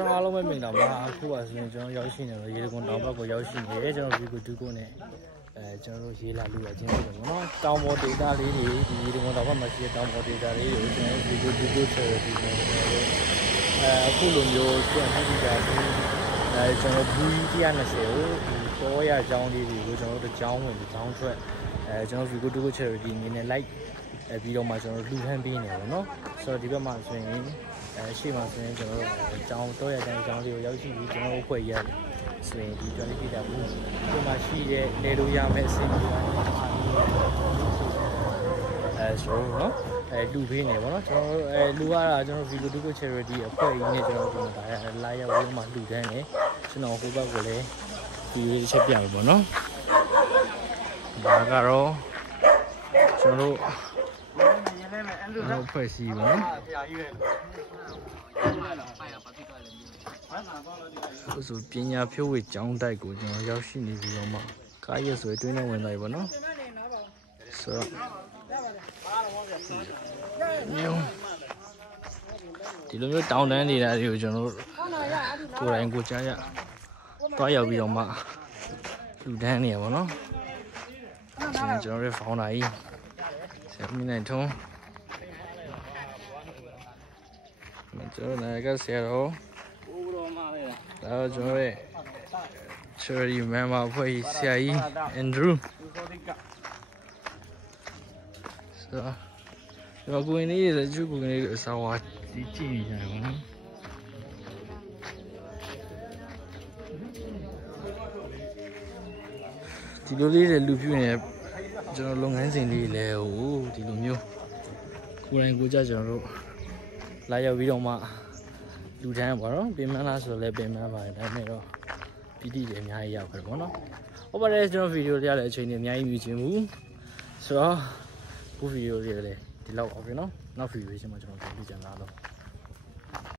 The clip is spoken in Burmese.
ကျွန်တော်အားလုံးပဲမြင်တာပါအခုကဆိုရင်ကျွန်တော်ရောက်ရှိနေတော့ရေကွန်တောင်ဘက်ကိုရောက်ရှိနေတယ်ကျွန်တော်ဒီကိုတူကိုနဲ့ကျွန်တော်တို့ရေးလာလို့ရခြင်းဖြစ်တယ်ပေါ့နော်တောင်ပေါ်ဒေတာလေးတွေဒီရေကွန်တောင်ဘက်မှာရှိတဲ့တောင်ပေါ်ဒေတာလေးကိုကျွန်တော်ဒီကိုတူကိုချေပြီးနေတယ်အခုလိုမျိုးကျွန်တော်ဒီကကျွန်တော်ဘူး120ကိုပေါ်ရအကြောင်းလေးတွေကိုကျွန်တော်တို့ကြောင်းဝင်ကြောင်းထွက်ကျွန်တော်ဒီကိုတူကိုချေဒီနေနဲ့ like ပြီးတော့မှကျွန်တော်လူထမ်းပေးနေပါတော့ဆိုတော့ဒီဘက်မှာဆိုရင်ရှေ့မှာဆိုရင်ကျွန်တော်တို့ကျောင်းတော့ရတဲ့အကြောင်းလေးကိုရောက်ရှိပြီးကျွန်တော်တို့ဖွဲ့ရတယ်ဆိုရင်ဒီကျွန်တော်ပြတာဘူးဒီမှာရှိတဲ့နေလို့ရမယ့်အဆင့်တွေဆိုတော့နော်လူပေးနေပါတော့ကျွန်တော်လူရတာကျွန်တော် Vigo Dugo Charity အဖွဲ့ကြီးနဲ့ကျွန်တော်ဒီမှာလာရောက်ပြီးမှလူတန်းနေကျွန်တော်ဟိုဘက်ကိုလည်းဒီလိုချက်ပြမယ်ပေါ့နော်ဒါကတော့ကျွန်တော်တို့ဖွဲ့စည်းပါနော်ဆိုပညာဖြိုးဝေကျောင်းတိုက်ကိုကျွန်တော်ရောက်ရှိနေပြီးတော့မှကားရက်ဆိုတွင်းနဲ့ဝင်သွားပြီပေါ့နော်ဆိုတော့ဒီလိုမျိုးတောင်းတန်းနေတာတွေကိုကျွန်တော်တို့ကိုယ်တိုင်ကိုကြားရသွားရောက်ပြီးတော့မှလူတန်းနေရပါတော့ကျွန်တော်ရဲ့ဖောင်းတာကြီးဆက်မိနိုင်ထုံးကျွန်တော်လည်းကဆရာတော်ဒါကျွန်တော်ရဲ့ Charity member ဖွဲ့ဆရာကြီး Andrew ဆိုတော့ကိုင်းလေးရဲ့ကျုပ်ကိုင်းလေးအစားဝါကြီးကြည့်နေကြပါနော်ဒီလိုလေးတွေလူပြနေကျွန်တော်လုပ်ငန်းစဉ်လေးလဲဟိုဒီလိုမျိုးကိုယ်တိုင်ကိုကြကျွန်တော်တို့လာရောက်ပြီးတော့မှလူတန်းပါတော့ပြင်မလားဆိုတော့လည်းပြင်မပါတယ်ဒါပေမဲ့တော့ပီတိတွေအများကြီးရောက်ခဲ့ပေါ့နော်ဟုတ်ပါတယ်ကျွန်တော်ဗီဒီယိုလေးရတဲ့အချိန်တွေအများကြီးမြင်ချင်ဘူးဆိုတော့ခုဗီဒီယိုလေးလည်းဒီလောက်အောင်ပြီနော်နောက်ဗီဒီယိုရှင်မှာကျွန်တော်ပြန်ကြည့်ကြပါတော့